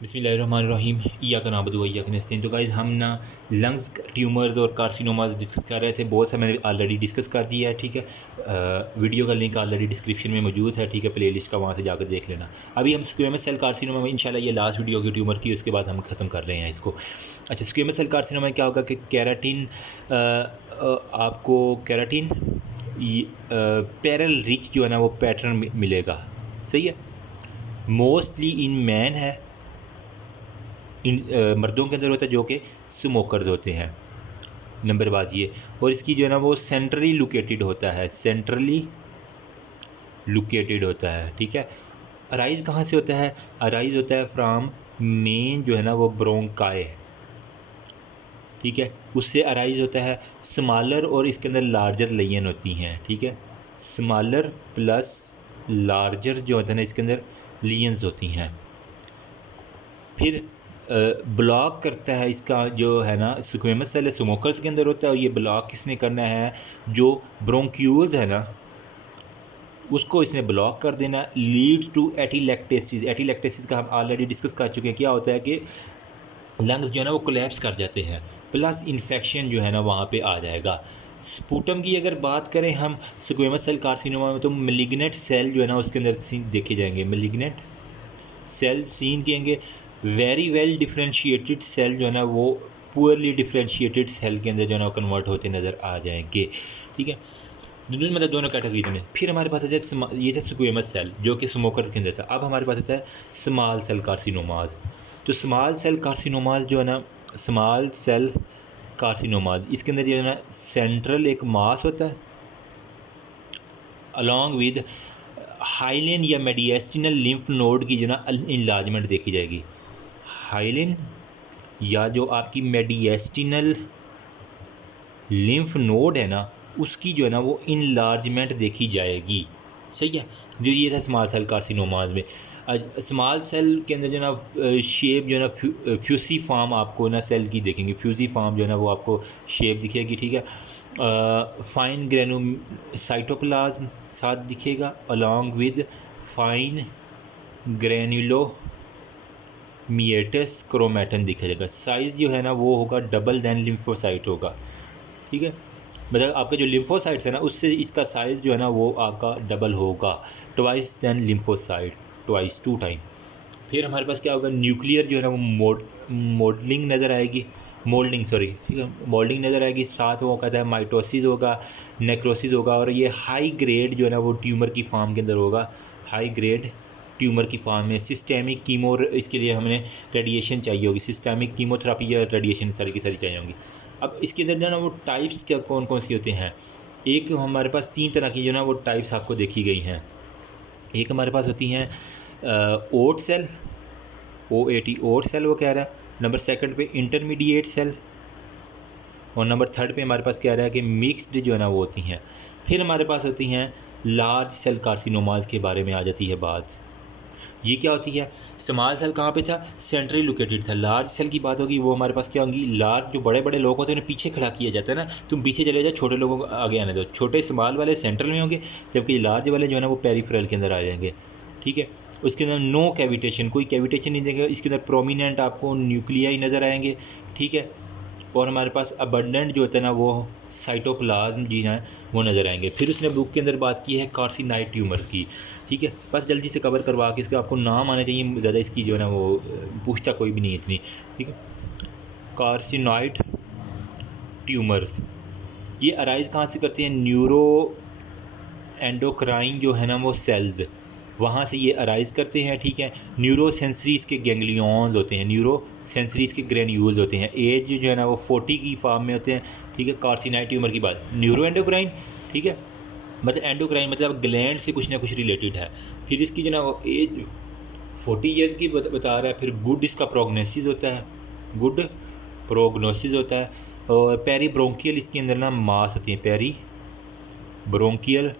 बिस्मिल्लाहिर्रहमानिर्रहीम इय्याक नअबुदु व इय्याक नस्तईन। तो गाइज़ हम ना लंग्स ट्यूमर्स और कार्सिनोमास डिस्कस कर रहे थे। बहुत सा मैंने ऑलरेडी डिस्कस कर दिया है, ठीक है। वीडियो का लिंक ऑलरेडी डिस्क्रिप्शन में मौजूद है, ठीक है। प्लेलिस्ट का वहाँ से जाकर देख लेना। अभी हम स्क्वेमस सेल कार्सिनोमा में इंशाल्लाह ये लास्ट वीडियो की ट्यूमर की, उसके बाद हम ख़त्म कर रहे हैं इसको। अच्छा, स्क्वेमस सेल कार्सिनोमा में क्या होगा कि केराटिन आपको केराटिन पैरल रिच जो है ना वो पैटर्न मिलेगा, सही है। मोस्टली इन मैन है, मर्दों के अंदर होता है जो कि स्मोकर्स होते हैं, नंबर बात ये। और इसकी जो है ना वो सेंट्रली लोकेटेड होता है, सेंट्रली लोकेटेड होता है, ठीक है। अराइज कहाँ से होता है? अराइज होता है फ्राम मेन जो है ना वो ब्रोंकाई, ठीक है। उससे अराइज होता है स्मॉलर और इसके अंदर लार्जर लेयन होती हैं, ठीक है। स्मॉलर प्लस लार्जर जो होता है ना इसके अंदर लेयन्स होती हैं। फिर ब्लॉक करता है इसका जो है ना स्क्वेमस सेल स्मोकर्स के अंदर होता है, और ये ब्लॉक किसने करना है? जो ब्रोंक्यूल्स है ना उसको इसने ब्लॉक कर देना। Leads to एटीलैक्टेसिस। एटीलैक्टेसिस का हम ऑलरेडी डिस्कस कर चुके हैं। क्या होता है कि लंग्स जो है ना वो कोलैप्स कर जाते हैं, प्लस इन्फेक्शन जो है ना वहाँ पे आ जाएगा। स्पूटम की अगर बात करें हम स्क्वेमस सेल कार्सिनोमा में, तो मेलिग्नेंट सेल जो है ना उसके अंदर सीन देखे जाएंगे। मेलिग्नेंट सेल सीन कहेंगे। वेरी वेल डिफ्रेंशिएटेड सेल जो है ना वो पुअरली डिफ्रेंशिएटेड सेल के अंदर जो है ना कन्वर्ट होते नज़र आ जाएंगे, ठीक है। दोनों मतलब दोनों कैटेगरी में। फिर हमारे पास आता है ये था स्क्वेमस सेल जो कि स्मोकर के अंदर था। अब हमारे पास आता है स्मॉल सेल कार्सिनोमाज। तो स्मॉल सेल कार्सिनोमाज जो है ना, स्मॉल सेल कार्सिनोमाज इसके अंदर जो है ना सेंट्रल एक मास होता है अलॉन्ग विद हाइलिन या मेडिएस्टिनल लिम्फ नोड की जो ना इनलार्जमेंट देखी जाएगी। हाइलिन या जो आपकी मेडिएस्टिनल लिम्फ नोड है ना उसकी जो है ना वो इनलार्जमेंट देखी जाएगी, सही है। जो ये था स्मॉल सेल कार्सिनोमाज में। स्मॉल सेल के अंदर जो ना शेप जो है ना फ्यूसी फॉर्म आपको ना सेल की देखेंगे। फ्यूसी फॉर्म जो है ना वो आपको शेप दिखेगी, ठीक है। फाइन साइटोप्लाज्म साथ दिखेगा अलॉन्ग विद फाइन ग्रेन्युलो मिएटस क्रोमेटन दिखेगा। साइज़ जो है ना वो होगा डबल दैन लिम्फोसाइट होगा, ठीक है। मतलब आपके जो लिम्फोसाइट्स है ना उससे इसका साइज़ जो है ना वो आपका डबल होगा, twice than lymphocyte, twice 2 time. फिर हमारे पास क्या होगा? न्यूक्लियर जो है ना वो मोल्डिंग नज़र आएगी, मोल्डिंग सॉरी, ठीक है, मोल्डिंग नज़र आएगी। साथ वो कहता है माइटोसिस होगा, नेक्रोसिस होगा, और ये हाई ग्रेड जो है ना वो ट्यूमर की फॉर्म के अंदर होगा। हाई ग्रेड ट्यूमर की फॉर्म में सिस्टेमिक कीमो, इसके लिए हमें रेडिएशन चाहिए होगी, सिस्टेमिक कीमोथेरापी या रेडिएशन सारी की सारी चाहिए होंगी। अब इसके अंदर जो ना वो टाइप्स क्या कौन कौन सी होते हैं? एक हमारे पास 3 तरह की जो ना वो टाइप्स आपको देखी गई हैं। एक हमारे पास होती हैं ओट सेल, OAT ओट सेल वो कह रहा है। नंबर सेकंड पे इंटरमीडिएट सेल, और नंबर थर्ड पे हमारे पास क्या रहा है कि मिक्स्ड जो है ना वो होती हैं। फिर हमारे पास होती हैं लार्ज सेल कार्सिनोमाज के बारे में आ जाती है बात। ये क्या होती है? स्मॉल सेल कहाँ पे था? सेंट्रली लोकेटेड था। लार्ज सेल की बात होगी वो हमारे पास क्या होंगी? लार्ज जो बड़े बड़े लोग होते हैं उन्हें पीछे खड़ा किया जाता है ना, तुम पीछे चले जाओ, छोटे लोगों को आगे आने दो। छोटे स्मॉल वाले सेंट्रल में होंगे, जबकि लार्ज वाले जो है ना वो पेरिफेरल के अंदर आ जाएंगे, ठीक है। उसके अंदर नो कैविटेशन, कोई कैविटेशन नहीं देगा। इसके अंदर प्रोमिनेंट आपको न्यूक्लियाई नज़र आएंगे, ठीक है। और हमारे पास अबंडेंट जो होता है ना वो साइटोप्लाज्म जी हैं वो नज़र आएंगे। फिर उसने बुक के अंदर बात की है कार्सिनॉइड ट्यूमर की, ठीक है। बस जल्दी से कवर करवा के इसका आपको नाम आने चाहिए, ज़्यादा इसकी जो है ना वो पूछता कोई भी नहीं इतनी, ठीक है। कार्सिनॉइड ट्यूमर्स ये अराइज कहाँ से करते हैं? न्यूरो एंडोक्राइन जो है ना वो सेल्स, वहाँ से ये अराइज करते हैं, ठीक है। न्यूरो सेंसरीज के गैंग्लियॉन्स होते हैं, न्यूरो सेंसरीज के ग्रेन्यूल्स होते हैं। एज जो है ना वो 40 की फॉर्म में होते हैं, ठीक है। कार्सिनॉइड ट्यूमर की बात, न्यूरो एंडोक्राइन, ठीक है, मतलब एंडोक्राइन मतलब ग्लैंड से कुछ ना कुछ रिलेटेड है। फिर इसकी जो ना वो एज 40 ईयर्स की बता रहा है। फिर गुड इसका प्रोग्नोसिस होता है, गुड प्रोग्नोसिस होता है। और पेरी ब्रोंकियल इसके अंदर ना मास होती है, पेरी ब्रोंकियल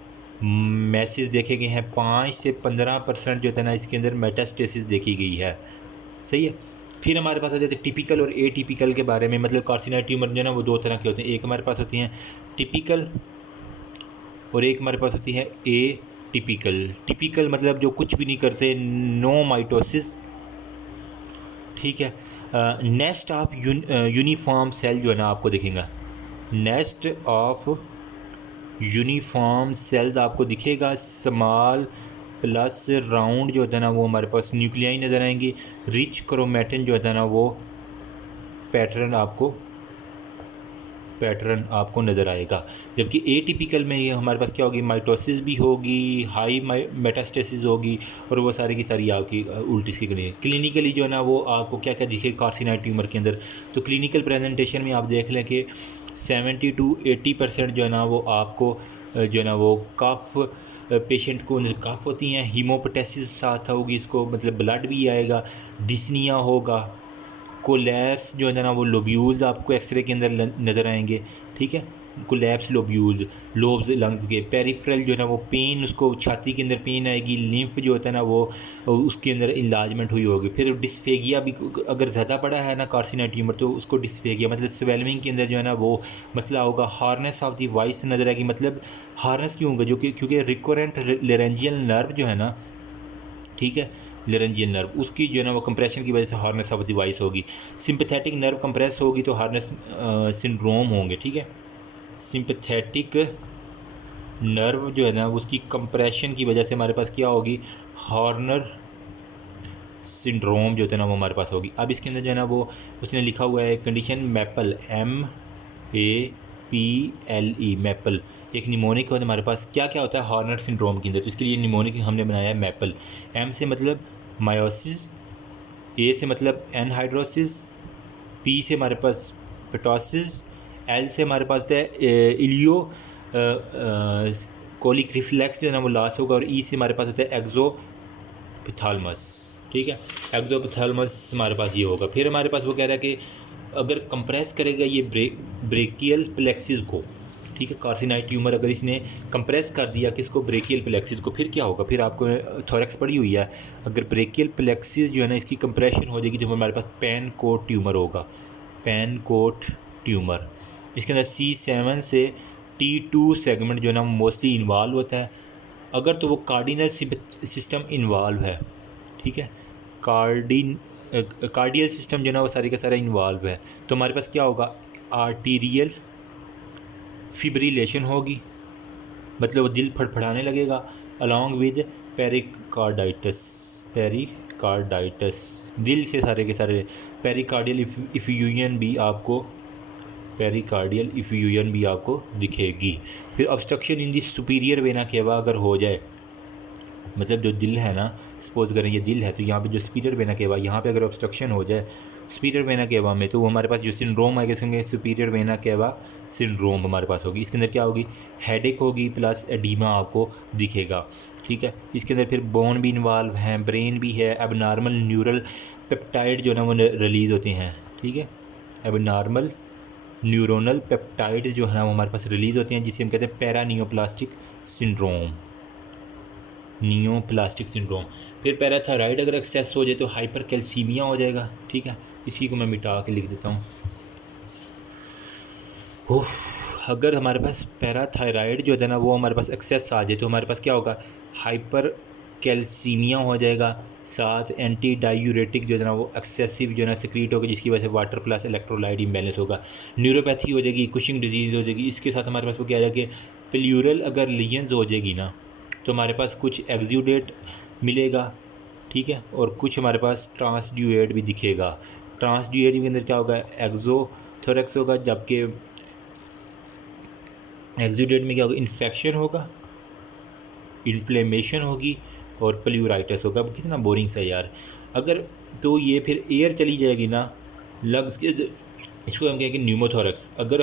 मैसेज देखे गए हैं। 5 से 15% जो है ना इसके अंदर मेटास्टेसिस देखी गई है, सही है। फिर हमारे पास आ जाते हैं टिपिकल और एटिपिकल के बारे में। मतलब कार्सिनॉइड ट्यूमर जो है ना वो 2 तरह के होते हैं। एक हमारे पास होती हैं टिपिकल और एक हमारे पास होती है ए टिपिकल। टिपिकल मतलब जो कुछ भी नहीं करते, नो माइटोसिस, ठीक है। नेस्ट ऑफ यूनिफॉर्म सेल जो है ना आपको दिखेगा, नेस्ट ऑफ यूनिफॉर्म सेल्स आपको दिखेगा। स्मॉल प्लस राउंड जो होता है ना वो हमारे पास न्यूक्लियाई नज़र आएंगी। रिच क्रोमेटिन जो होता है ना वो पैटर्न आपको नज़र आएगा। जबकि एटिपिकल में ये हमारे पास क्या होगी, माइटोसिस भी होगी, हाई मेटास्टेसिस होगी, और वो सारी की सारी आपकी उल्टी सी करेंगे। क्लिनिकली जो है ना वो आपको क्या क्या दिखेगा कार्सिनॉइड ट्यूमर के अंदर, तो क्लिनिकल प्रेजेंटेशन में आप देख लें कि 70 to 80% जो है ना वो आपको जो है ना वो कफ, पेशेंट को अंदर कफ होती हैं, हीमोपटेसिस साथ होगी, इसको मतलब ब्लड भी आएगा, डिस्निया होगा, कोलैप्स जो है ना वो लोब्यूल्स आपको एक्सरे के अंदर नज़र आएंगे। ठीक है, कोलैप्स लोब्स लंग्स के। पेरिफेरल जो है ना वो पेन, उसको छाती के अंदर पेन आएगी। लिम्फ जो होता है ना वो उसके अंदर इलाजमेंट हुई होगी। फिर डिस्फेगिया भी अगर ज़्यादा बड़ा है ना कार्सिनॉइड ट्यूमर तो उसको डिस्फेगिया मतलब स्वेलमिंग के अंदर जो है ना वो मसला होगा। हार्नेस ऑफ दी वॉइस नज़र आएगी, मतलब हार्नेस क्यों होगा, जो कि क्योंकि रिकोरेंट लेरेंजियल नर्व जो है ना, ठीक है, लेरेंजियल नर्व उसकी जो है ना वो कंप्रेशन की वजह से हार्नेस ऑफ द वॉइस होगी। सिंपैथेटिक नर्व कंप्रेस होगी तो हार्नेस सिंड्रोम होंगे। ठीक है, सिंपैथेटिक नर्व जो है ना उसकी कंप्रेशन की वजह से हमारे पास क्या होगी, हॉर्नर सिंड्रोम जो होता है ना वो हमारे पास होगी। अब इसके अंदर जो है ना वो उसने लिखा हुआ है कंडीशन मैपल, MAPLE, मैपल एक निमोनिक होता है हमारे पास। क्या क्या होता है हॉर्नर सिंड्रोम के अंदर, तो इसके लिए निमोनिक हमने बनाया है मैपल। M से मतलब मायोसिस, A से मतलब एनहाइड्रोसिस, P से हमारे पास पेटोसिस, L से हमारे पास है इलियो कोलिक रिफ्लेक्स जो है ना वो लॉस होगा, और E से हमारे पास होता है एक्सोपिथालमस। ठीक है, एक्सोपिथालमस हमारे पास ये होगा। फिर हमारे पास वो कह रहा है कि अगर कंप्रेस करेगा ये ब्रेकियल प्लेक्सिस को, ठीक है, कार्सिनॉइड ट्यूमर अगर इसने कंप्रेस कर दिया किसको, ब्रेकियल प्लेक्सिस को, फिर क्या होगा, फिर आपको थोरेक्स पड़ी हुई है, अगर ब्रेकियल प्लेक्सिस जो है ना इसकी कंप्रेशन हो जाएगी तो हमारे पास पेन कोट ट्यूमर होगा, पेन कोट ट्यूमर। इसके अंदर C7 से T2 सेगमेंट जो है ना मोस्टली इन्वॉल्व होता है। अगर तो वो कार्डिनल सिस्टम इन्वॉल्व है, ठीक है, कार्डियल सिस्टम जो है ना वो सारी का सारा इन्वॉल्व है, तो हमारे पास क्या होगा, आर्टीरियल फिब्रिलेशन होगी, मतलब वो दिल फड़फड़ाने लगेगा, अलॉन्ग विद पेरिकार्डाइटिस दिल से सारे के सारे। पेरिकार्डियल इफ्यूजन भी आपको दिखेगी। फिर ऑब्स्ट्रक्शन इन दी सुपीरियर वेना केवा अगर हो जाए, मतलब जो दिल है ना, सपोज करें ये दिल है तो यहाँ पे जो सुपीरियर वेना केवा, यहाँ पे अगर ऑब्स्ट्रक्शन हो जाए सुपीरियर वेना केवा में, तो वो हमारे पास जो सिंड्रोम आएगा इसमें सुपीरियर वेना केवा सिंड्रोम हमारे पास होगी। इसके अंदर क्या होगी, हेडेक होगी प्लस एडीमा आपको दिखेगा। ठीक है, इसके अंदर फिर बोन भी इन्वॉल्व हैं, ब्रेन भी है, एबनॉर्मल न्यूरल पेप्टाइड जो है ना वो रिलीज़ होते हैं। ठीक है, एबनॉर्मल न्यूरोनल पेप्टाइड्स जो है ना वो हमारे पास रिलीज़ होते हैं, जिसे हम कहते हैं पैरानियोप्लास्टिक सिंड्रोम। फिर पैराथायराइड अगर एक्सेस हो जाए तो हाइपर कैल्सीमिया हो जाएगा। ठीक है, इसी को मैं मिटा के लिख देता हूँ। अगर हमारे पास पैराथायराइड जो है ना वो हमारे पास एक्सेस आ जाए तो हमारे पास क्या होगा, हाइपर कैल्सीमिया हो जाएगा, साथ एंटी डायूरेटिक जो है ना वो एक्सेसिव जो है ना सिक्रीट होगा, जिसकी वजह से वाटर प्लस इलेक्ट्रोलाइट इम्बैलेंस होगा, न्यूरोपैथी हो जाएगी, कुशिंग डिजीज़ हो जाएगी। इसके साथ हमारे पास वो कह रहा है कि प्लूरल अगर लीजन्स हो जाएगी ना तो हमारे पास कुछ एक्सुडेट मिलेगा। ठीक है, और कुछ हमारे पास ट्रांसड्यूएट भी दिखेगा। ट्रांसड्यूएट के अंदर क्या होगा, एक्सोथोरेक्स होगा, जबकि एक्सुडेट में क्या होगा, इन्फेक्शन होगा, इन्फ्लेमेशन होगी और प्लूराइटिस होगा। अब कितना बोरिंग सा यार। अगर तो ये फिर एयर चली जाएगी ना लंग्स के, इसको हम कहेंगे न्यूमोथोरेक्स। अगर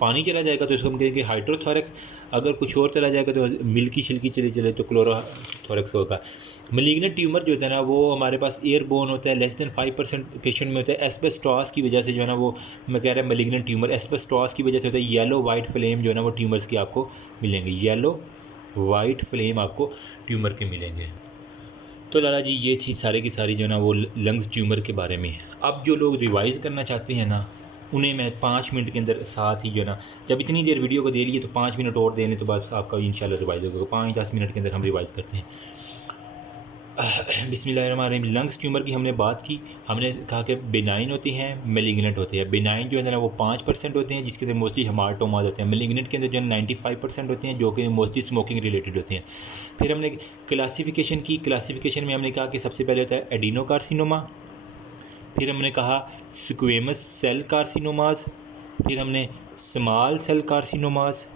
पानी चला जाएगा तो इसको हम कहेंगे हाइड्रोथोरेक्स। अगर कुछ और चला जाएगा तो मिल्की शिल्की चली चले तो क्लोरोथोरेक्स होगा। मलिग्नेंट ट्यूमर जो होता है ना वो हमारे पास एयरबोर्न होता है, लेस देन 5% पेशेंट में होता है। एस्बेस्टॉस की वजह से जो है ना वो, मैं कह रहा है मलिग्नेंट ट्यूमर एस्बेस्टॉस की वजह से होता है। येलो वाइट फ्लेम जो है ना वो ट्यूमर्स की आपको मिलेंगे, येलो वाइट फ्लेम आपको ट्यूमर के मिलेंगे। तो लाला जी ये थी सारी की सारी जो है ना वो लंग्स ट्यूमर के बारे में। अब जो लोग रिवाइज़ करना चाहते हैं ना उन्हें मैं 5 मिनट के अंदर साथ ही जो है ना, जब इतनी देर वीडियो को दे लिए तो 5 मिनट और देने तो बस आपका इंशाल्लाह रिवाइज़ होगा। 5-10 मिनट के अंदर हम रिवाइज़ करते हैं। बिस्मिल्लाहिर्रहमानिर्रहीम। लंग्स ट्यूमर की हमने बात की, हमने कहा कि बेनाइन होती हैं, मेलिग्नेंट होते हैं। बेनाइन जो है ना वो 5% होते हैं, जिसके अंदर मोस्टली हमार्टोमाज होते हैं। मेलिग्नेंट के अंदर जो है 95% होते हैं, जो कि मोस्टली स्मोकिंग रिलेटेड होते हैं। फिर हमने क्लासिफिकेशन की, क्लासिफिकेशन में हमने कहा कि सबसे पहले होता है एडिनोकार्सिनोमा, फिर हमने कहा स्क्वेमस सेल कार्सिनोमाज, फिर हमने स्मॉल सेल कार्सिनोमाज,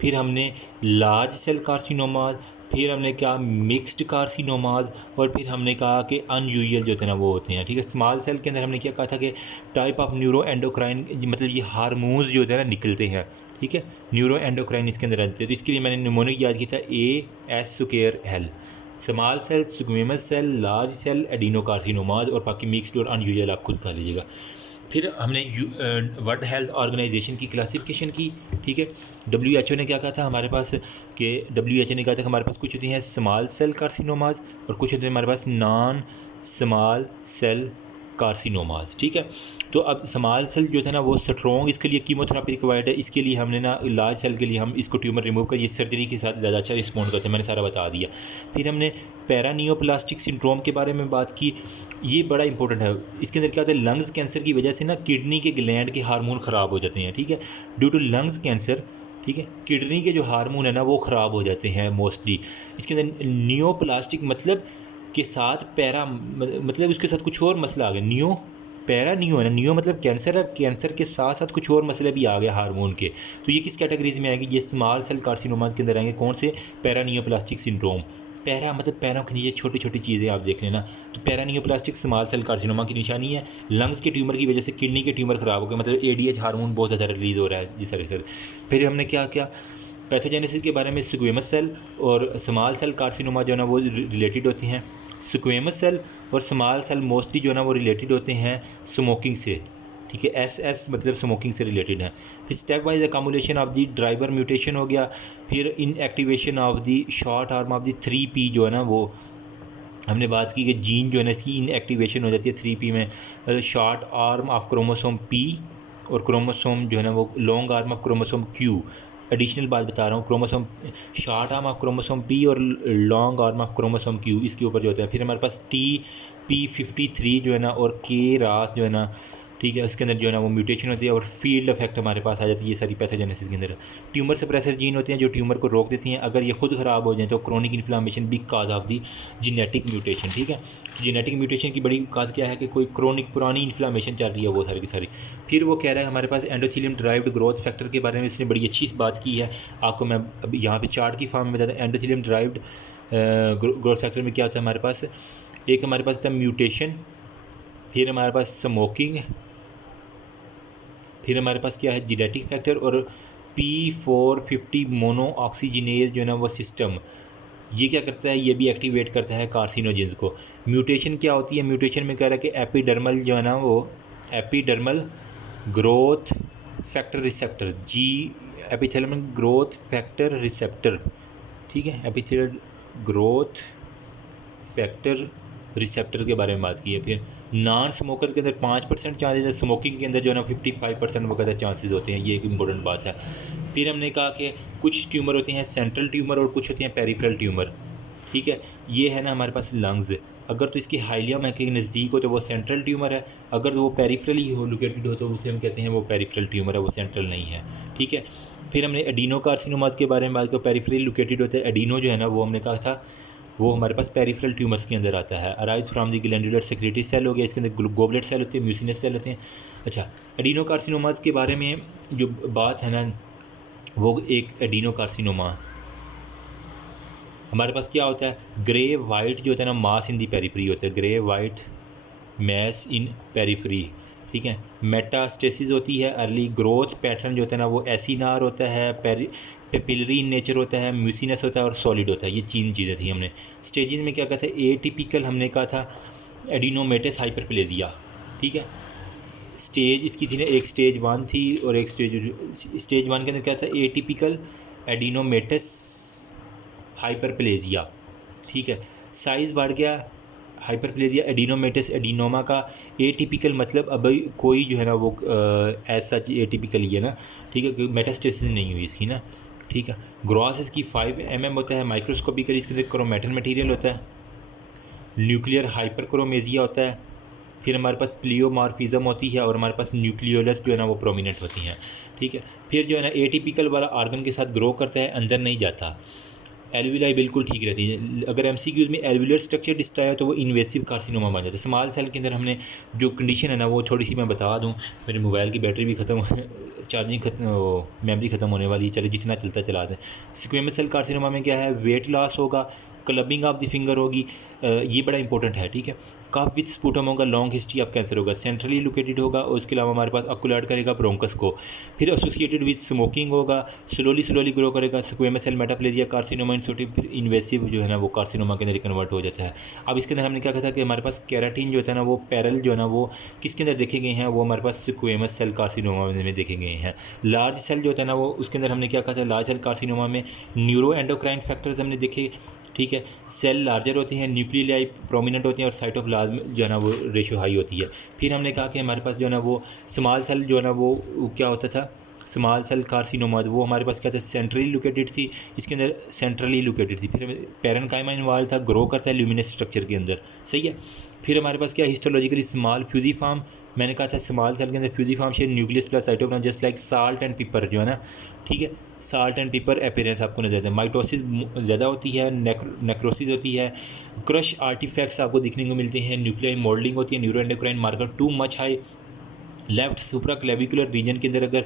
फिर हमने लार्ज सेल कार्सिनोमाज, फिर हमने कहा मिक्स्ड कार्सिनोमाज, और फिर हमने कहा कि अनयूजुअल जो थे ना वो होते हैं। ठीक है, स्मॉल सेल के अंदर हमने क्या कहा था कि टाइप ऑफ न्यूरो एंडोक्राइन, मतलब ये हार्मोन्स जो होते हैं ना निकलते हैं। ठीक है, न्यूरो एंडोक्राइन इसके अंदर आते हैं। तो इसके लिए मैंने निमोनिक याद किया था AS²L। Small cell, squamous cell, large cell, adenocarcinomas, और बाकी मिक्स्ड और अनयूजुअल आप खुद कर लीजिएगा। फिर हमने वर्ल्ड हेल्थ ऑर्गेनाइजेशन की क्लासिफिकेशन की। ठीक है, WHO ने क्या कहा था हमारे पास कि WHO ने कहा था कि हमारे पास कुछ होती हैं स्मॉल सेल कार्सिनोमाज और कुछ होते हैं हमारे पास नॉन स्मॉल सेल कार्सिनोमाज। ठीक है, तो अब स्मॉल सेल जो था ना वो स्ट्रॉन्ग, इसके लिए कीमोथेरेपी रिक्वायर्ड है। इसके लिए हमने ना लार्ज सेल के लिए हम इसको ट्यूमर रिमूव कर, ये सर्जरी के साथ ज़्यादा अच्छा रिस्पॉन्ड करते हैं, मैंने सारा बता दिया। फिर हमने पैरानियोप्लास्टिक सिंड्रोम के बारे में बात की, ये बड़ा इंपॉर्टेंट है। इसके अंदर क्या होता है, लंग्स कैंसर की वजह से ना किडनी के ग्लैंड के हार्मोन ख़राब हो जाते हैं। ठीक है, ड्यू टू लंग्स कैंसर, ठीक है, किडनी के जो हार्मोन है ना वो ख़राब हो जाते हैं मोस्टली। इसके अंदर नियोप्लास्टिक मतलब के साथ पैरा, मतलब उसके साथ कुछ और मसला आ गया। नियो पैरा नियो है ना, नियो मतलब कैंसर है, कैंसर के साथ साथ कुछ और मसले भी आ गए हार्मोन के। तो ये किस कैटेगरीज में आएगी, ये स्मॉल सेल कार्सिनोमाज के अंदर आएंगे। कौन से, पैरानियोप्लास्टिक सिंड्रोम। पैरा मतलब पैरों के नीचे छोटी छोटी चीज़ें आप देख लेना। तो पैरानियोप्लास्टिक स्मॉल सेल कार्सिनोमा की निशानी है लंग्स के ट्यूमर की वजह से किडनी के ट्यूमर ख़राब हो गए, मतलब ADH हार्मोन बहुत ज़्यादा रिलीज़ हो रहा है जी सर। फिर हमने क्या क्या पैथोजेनेसिस के बारे में, स्क्वेमस सेल और स्मॉल सेल कार्सिनोमा जो है ना वो रिलेटेड होती हैं। स्क्वेमस सेल और स्मॉल सेल मोस्टली जो है ना वो रिलेटेड होते हैं स्मोकिंग से। ठीक है, SS मतलब स्मोकिंग से रिलेटेड है। फिर step wise accumulation of the driver mutation हो गया। फिर inactivation of the short arm of the 3P जो है ना वो हमने बात की कि जीन जो है ना इसकी इन एक्टिवेशन हो जाती है 3P में, मतलब short arm of chromosome P और क्रोमोसोम जो है ना वो long arm of chromosome Q। Additional बात बता रहा हूँ, chromosome short arm of chromosome P और long arm of chromosome Q, इसके ऊपर जो होता है। फिर हमारे पास TP53 जो है ना और KRAS जो है ना, ठीक है, उसके अंदर जो है ना वो म्यूटेशन होती है और फील्ड इफेक्ट हमारे पास आ जाती है। ये सारी पैथोजेनेसिस के अंदर ट्यूमर सप्रेसर जीन होते हैं जो ट्यूमर को रोक देती हैं। अगर ये खुद ख़राब हो जाए तो chronic inflammation big cause of the genetic mutation. ठीक है, जेनेटिक म्यूटेशन की बड़ी काज क्या है कि कोई क्रोनिक पुरानी इन्फ्लामेशन चल रही है वो सारी की सारी। फिर वो कह रहा है हमारे पास एंडोथेलियम ड्राइव्ड ग्रोथ फैक्टर के बारे में इसने बड़ी अच्छी बात की है। आपको मैं अब यहाँ पे चार्ट की फॉर्म में बताता हूँ। एंडोथेलियम ड्राइव्ड ग्रोथ फैक्टर में क्या होता है हमारे पास, एक हमारे पास होता है म्यूटेशन, फिर हमारे पास स्मोकिंग, फिर हमारे पास क्या है जेनेटिक फैक्टर, और P450 मोनो ऑक्सीजनेज जो है ना वो सिस्टम, ये क्या करता है, ये भी एक्टिवेट करता है कार्सिनोजेंस को। म्यूटेशन क्या होती है, म्यूटेशन में कह रहा है कि एपिडर्मल जो है ना वो एपिडर्मल ग्रोथ फैक्टर रिसेप्टर जी, एपिथेलियल ग्रोथ फैक्टर रिसेप्टर। ठीक है, एपिथेलियल ग्रोथ फैक्टर रिसेप्टर के बारे में बात की है। फिर नॉन स्मोकर के अंदर 5% चांसेस है, स्मोकिंग के अंदर जो है ना 55% वगैरह चांसेस होते हैं। ये एक इंपॉर्टेंट बात है। फिर हमने कहा कि कुछ ट्यूमर होते हैं सेंट्रल ट्यूमर और कुछ होते हैं पेरिफेरल ट्यूमर। ठीक है, ये है ना हमारे पास लंग्स, अगर तो इसकी हाइलियम के नज़दीक हो तो वो सेंट्रल ट्यूमर है, अगर वो पेरिफेरली हो लोकेटेड हो तो उसे हम कहते हैं वो पेरिफेरल ट्यूमर है, वो सेंट्रल नहीं है। ठीक है, फिर हमने एडिनोकार्सिनोमाज के बारे में बात की, पेरिफेरली लोकेटेड होता है। एडिनो जो है ना वो हमने कहा था वो हमारे पास पेरिफेरल ट्यूमर्स के अंदर आता है। Arise from the glandular secretory cell हो गया, इसके अंदर गोबलेट सेल होते हैं, म्यूसिनस सेल होते हैं। अच्छा, एडिनोकार्सिनोमाज के बारे में जो बात है ना वो एक एडिनोकार्सिनोमा हमारे पास क्या होता है, ग्रे वाइट जो होता है ना मास इन दी पेरिफेरी होता है, ग्रे वाइट मैस इन पेरिफेरी। ठीक है, मेटास्टेसिस होती है, अर्ली ग्रोथ पैटर्न जो होता है ना वो एसिनार होता है, पेपिलरी इन नेचर होता है, म्यूसिनस होता है और सॉलिड होता है। ये 3 चीज़ें थी हमने। स्टेजेस में क्या कहते हैं, एटिपिकल हमने कहा था एडिनोमेटस हाइपरप्लेजिया। ठीक है, स्टेज इसकी थी ना, एक स्टेज 1 थी और एक स्टेज 1 के अंदर क्या था, एटिपिकल एडिनोमेटस हाइपरप्लेजिया। ठीक है, साइज़ बढ़ गया, हाइपरप्लेजिया एडिनोमेटस एडिनोमा का। एटिपिकल मतलब अभी कोई जो है ना वो एज सच एटिपिकल ही है ना। ठीक है, मेटास्टेसिस नहीं हुई इसकी ना। ठीक है, ग्रॉस इसकी 5 mm होता है, माइक्रोस्कोपिकली इसके अंदर क्रोमेटल मटेरियल होता है। न्यूक्लियर हाइपरक्रोमेजिया होता है, फिर हमारे पास प्लियोमॉर्फिज्म होती है और हमारे पास न्यूक्लियोलस जो है ना वो प्रोमिनेंट होती हैं, ठीक है। फिर जो है ना एटिपिकल वाला आर्गन के साथ ग्रो करता है, अंदर नहीं जाता। एल्विलाई बिल्कुल ठीक रहती है। अगर एमसीक्यूज में एल्विलर स्ट्रक्चर डिस्ट्रॉय है तो वो इन्वेसिव कार्सिनोमा बन जाता है। स्मॉल सेल के अंदर हमने जो कंडीशन है ना वो थोड़ी सी मैं बता दूं, मेरे मोबाइल की बैटरी भी ख़त्म चार्जिंग खत्म, मेमोरी ख़त्म होने वाली है, चले जितना चलता चला दें। स्क्वेमस सेल कार्सिनोमा में क्या है, वेट लॉस होगा, क्लबिंग ऑफ द फिंगर होगी, ये बड़ा इंपॉर्टेंट है, ठीक है। कफ विथ स्पूटम होगा, लॉन्ग हिस्ट्री ऑफ कैंसर होगा, सेंट्रली लोकेटेड होगा और उसके अलावा हमारे पास अकुलेट करेगा ब्रोंकस को। फिर एसोसिएटेड विथ स्मोकिंग होगा, स्लोली ग्रो करेगा, स्क्वेमस सेल मेटाप्लेजिया कार्सिनोमा इंसोटिव, फिर इन्वेसिव जो है ना वो कार्सिनोमा के अंदर कन्वर्ट हो जाता है। अब इसके अंदर हमने क्या कहा था कि हमारे पास कैराटीन जो होता है ना वो पैरल जो है ना वो किसके अंदर देखे गए हैं, वो हमारे पास स्क्वेमस सेल कार्सिनोमा में देखे गए हैं। लार्ज सेल जो होता है ना वो उसके अंदर हमने क्या कहा था, लार्ज सेल कार्सिनोमा में न्यूरो एंडोक्राइन फैक्टर्स हमने देखे, ठीक है। सेल लार्जर होती हैं, न्यूक्लियाई प्रोमिनेंट होती हैं और साइटोप्लाज्म जो है ना वो रेशो हाई होती है। फिर हमने कहा कि हमारे पास जो है ना वो स्मॉल सेल जो है ना वो क्या होता था, स्मॉल सेल कार्सिनोमा वो हमारे पास क्या था, सेंट्रली लोकेटेड थी, इसके अंदर सेंट्रली लोकेटेड थी। फिर पैरेन्काइमा इन्वॉल्व था, ग्रो करता है ल्यूमिनस स्ट्रक्चर के अंदर, सही है। फिर हमारे पास क्या हिस्टोलॉजिकली स्मॉल फ्यूजीफॉर्म, मैंने कहा था स्मॉल सेल के अंदर fusiform share nucleus plus cytoplasm just like salt and paper जो है ना, ठीक है। साल्ट एंड पेपर अपीयरेंस आपको नजर आता है। माइटोसिस ज़्यादा होती है, नेक्रोसिस होती है, क्रश आर्टिफैक्ट्स आपको दिखने को मिलते हैं, न्यूक्लियर मॉडलिंग होती है, neuroendocrine marker too much high left supraclavicular region के अंदर अगर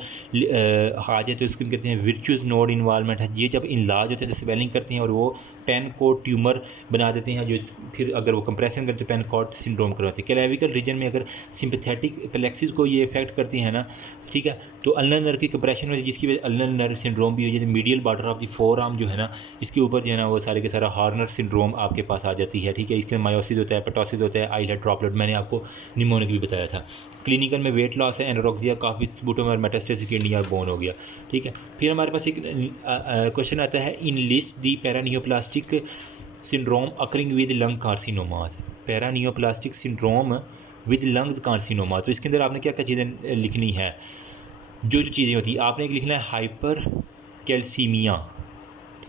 आ जाए तो इसको कहते हैं विर्चुअस नोड इन्वॉल्वमेंट है। ये जब इनलाज होते हैं तो स्वेलिंग करते हैं और वो पेन कोड ट्यूमर बना देते हैं, जो फिर अगर वो कंप्रेशन करते हैं पेन कोड सिंड्रोम करवाते हैं। क्लेविकल रीजन में अगर सिंपैथेटिक प्लेक्सिस को ये इफेक्ट करती है ना, ठीक है, तो अल्नर नर्व की कंप्रेशन हो जिसकी वजह अल्नर नर्व सिंड्रोम भी हो जाती है। Medial border of the four arm जो है ना इसके ऊपर जो है ना वो सारे के सारा हॉर्नर सिंड्रोम आपके पास आ जाती है, ठीक है। इसके मायोसिस होता है, पेटोसिस होता है, आईलेट ड्रॉपलेट मैंने आपको निमोनिक भी बताया था। क्लिनिकल में वेट लॉस है, एनोरेक्सिया, काफ़ी स्पूटम और मेटास्टेसिस किडनी और बोन हो गया, ठीक है। फिर हमारे पास एक क्वेश्चन आता है, in list the paraneoplastic syndrome occurring with lung carcinomas. Paraneoplastic syndrome with lungs carcinoma, तो इसके अंदर आपने क्या क्या चीज़ें लिखनी है, जो चीज़ें होती है आपने एक लिखना है हाइपर कैल्सीमिया,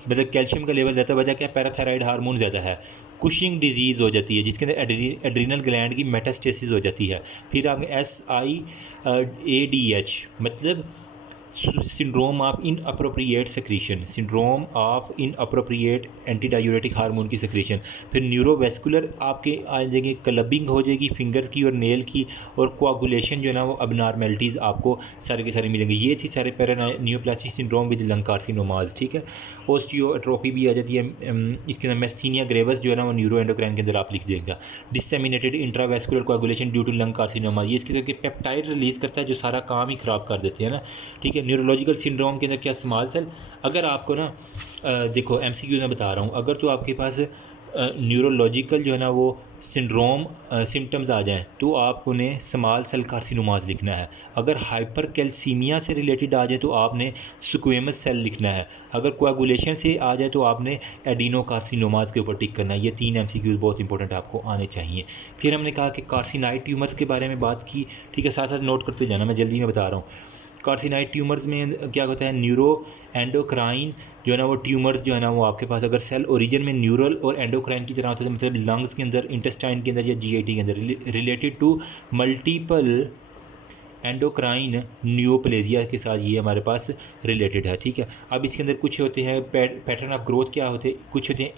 मतलब कैल्शियम का लेवल ज़्यादा वजह क्या, पैराथायराइड हार्मोन ज़्यादा है। कुशिंग डिजीज़ हो जाती है जिसके अंदर एड्रीनल ग्लैंड की मेटास्टेसिस हो जाती है। फिर आपने SIADH मतलब syndrome of in appropriate secretion, syndrome of in appropriate anti diuretic hormone की सेक्रीशन। फिर न्यूरोवेस्कुलर आपके आ जाएंगे, क्लबिंग हो जाएगी फिंगर की और नेल की, और कोआगुलेशन जो है ना वो अबनॉर्मेलिटीज़ आपको सारे के सारे मिलेंगे। ये थी सारे paraneoplastic syndrome with lung carcinomas, ठीक है। ओस्टियोट्रोफी भी आ जाती है, इसके अंदर मैस्थीनिया ग्रेवस जो है ना वो न्यूरो एंडोक्राइन के अंदर आप लिख देगा। Disseminated intravascular coagulation due to lung carcinoma, ये इसके अंदर पेप्टाइड रिलीज़ करता है जो सारा काम ही ख़राब कर देते हैं ना, ठीक है। न्यूरोलॉजिकल सिंड्रोम के अंदर क्या, स्मॉल सेल, अगर आपको ना देखो एमसीक्यू में बता रहा हूँ, अगर तो आपके पास न्यूरोलॉजिकल जो है ना वो सिंड्रोम सिम्टम्स आ जाएं तो आप उन्हें स्मॉल सेल कार्सिनोमास लिखना है। अगर हाइपर कैल्सीमिया से रिलेटेड आ जाए तो आपने स्क्वेमस सेल लिखना है। अगर कोआगुलेशन से आ जाए तो आपने एडिनो कार्सिनोमास के ऊपर टिक करना है। ये 3 एमसीक्यूज बहुत इंपॉर्टेंट आपको आने चाहिए। फिर हमने कहा कि कार्सिनाइड ट्यूमर्स के बारे में बात की, ठीक है, साथ साथ नोट करते जाना, मैं जल्दी में बता रहा हूँ। कार्सिनाइड ट्यूमर्स में क्या होता है, न्यूरो एंडोक्राइन जो है ना वो ट्यूमर्स जो है ना वो आपके पास अगर सेल ओरिजिन में न्यूरल और एंडोक्राइन की तरह होता है, मतलब लंग्स के अंदर, इंटेस्टाइन के अंदर या जीआईटी के अंदर, related to multiple endocrine neoplasia के साथ ये हमारे पास रिलेटेड है, ठीक है। अब इसके अंदर कुछ होते हैं पैटर्न ऑफ ग्रोथ क्या होते हैं, कुछ होते हैं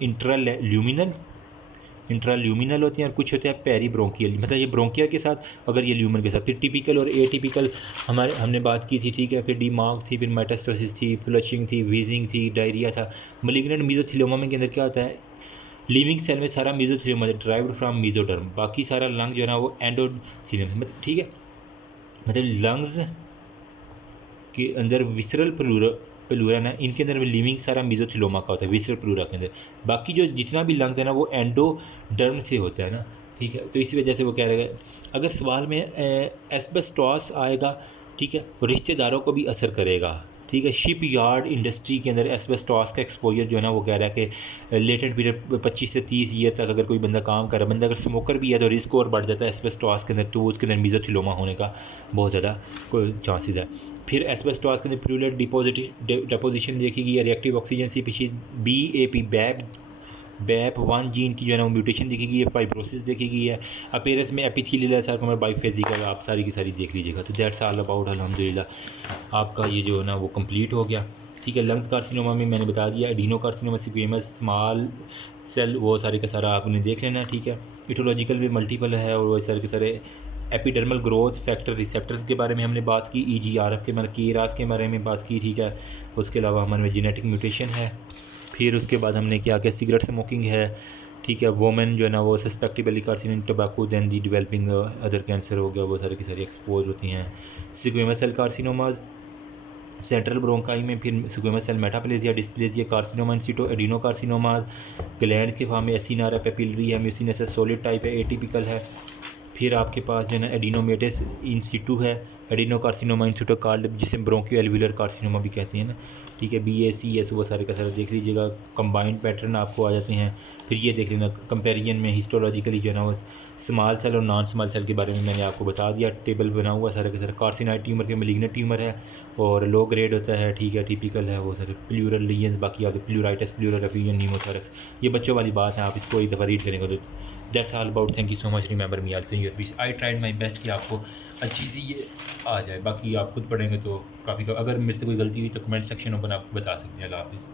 इंट्राल्यूमिनल होते हैं और कुछ होते हैं पेरी ब्रोंकियल, मतलब ये ब्रोंकियल के साथ अगर ये ल्यूमन के साथ। फिर टिपिकल और एटिपिकल हमने बात की थी, ठीक है। फिर डीमार्क थी, फिर मेटास्टोसिस थी, फ्लशिंग थी, वीजिंग थी, डायरिया था। मलिग्नेंट मीजोथेलियोमा के अंदर क्या होता है, लिविंग सेल में सारा मीजोथेलियोमा ड्राइव्ड फ्रॉम मीजोडर्म, बाकी सारा लंग जो है ना वो एंडोथेलियम, मतलब ठीक है, मतलब लंग्स के अंदर विसरल प्लूरा ना, इनके अंदर लिविंग सारा मीजोथेलियोमा का होता है विसरल प्लूरा के अंदर। बाकी जो जितना भी लंग्स है ना वो एंडोडर्म से होता है ना, ठीक है। तो इसी वजह से वो कह रहे हैं, अगर सवाल में एस्बेस्टॉस आएगा, ठीक है, रिश्तेदारों को भी असर करेगा, ठीक है। शिप यार्ड इंडस्ट्री के अंदर एस्बेस्टॉस का एक्सपोजर जो है ना वो कह रहा है कि लेटेंट पीरियड 25 से 30 ईयर तक अगर कोई बंदा काम कर रहा है, बंदा अगर स्मोकर भी है तो रिस्क और बढ़ जाता है एस्बेस्टॉस के अंदर, तो उसके अंदर मीजोथेलियोमा होने का बहुत ज़्यादा कोई चांसेस है। फिर एस्बेस्टॉस के अंदर प्लूरल डिपोजिशन देखी गई, रिएक्टिव ऑक्सीजन सी पीछे BAP बैग BAP1 जीन की जो है ना वो म्यूटेशन देखी गई है, फाइब्रोसिस देखी गई है, अपीयरेंस में एपिथेलियल सार्कोमा बाइफेजिकल, आप सारी की सारी देख लीजिएगा। तो दैट्स ऑल अबाउट, अल्हम्दुलिल्लाह आपका ये जो है ना वो कंप्लीट हो गया। ठीक है, लंग्स कार्सिनोमा में मैंने बता दिया, adenocarcinoma, squamous, small cell, वो सारे का सारा आपने देख लेना। ठीक है, इटोलॉजिकल भी मल्टीपल है, और वो सारे के सारे एपिडर्मल ग्रोथ फैक्टर रिसेप्टर्स के बारे में हमने बात की, EGRF के मतलब KRAS के बारे में बात की। ठीक है, उसके अलावा हमारे में जेनेटिक म्यूटेशन है। फिर उसके बाद हमने क्या किया, सिगरेट स्मोकिंग है। ठीक है, वोमेन जो है ना वो susceptibly carcino tobacco than the developing other cancer हो गया, वो सारी की सारी एक्सपोज होती हैं। Squamous cell carcinomas central bronchi में, फिर squamous cell metaplasia, dysplasia, carcinoma in situ, adenocarcinoma glands के फॉर्म में, एसिनारा पेपिलरी है, म्यूसिनेस सॉलिड टाइप है, एटिपिकल है। फिर आपके पास जो है ना एडिनोमेटिस इन सिटू है, एडिनो कार्सिनोमा इन सिटू कार्ड, जिसे ब्रोंकियो एल्वुलर कार्सिनोमा भी कहते हैं ना। ठीक है, BACS वो सारे का सारा देख लीजिएगा, कंबाइंड पैटर्न आपको आ जाते हैं। फिर ये देख लेना कंपेरिजन में हिस्टोलॉजिकली जो है ना वो स्मॉल सेल और नॉन स्मॉल सेल के बारे में मैंने आपको बता दिया, टेबल बना हुआ सारे का सारा। कार्सिनॉइड ट्यूमर के मेलिग्नेंट ट्यूमर है और लो ग्रेड होता है। ठीक है, टिपिकल है वो सारे प्लूरल लीजन्स, बाकी आपके प्लूराइटिस, प्लूरल एफिजन, नीमोथोरैक्स, ये बच्चों वाली बात है, आप इसको एक दफ़ा रीड करेंगे तो that's all about. Thank you so much, remember me also in your peace, I tried my best कि आपको अच्छी सी ये आ जाए। बाकी आप खुद पढ़ेंगे तो काफ़ी, अगर मेरे से कोई गलती हुई तो कमेंट सेक्शन ओपन आप बता सकते हैं। अल्लाह हाफिज़।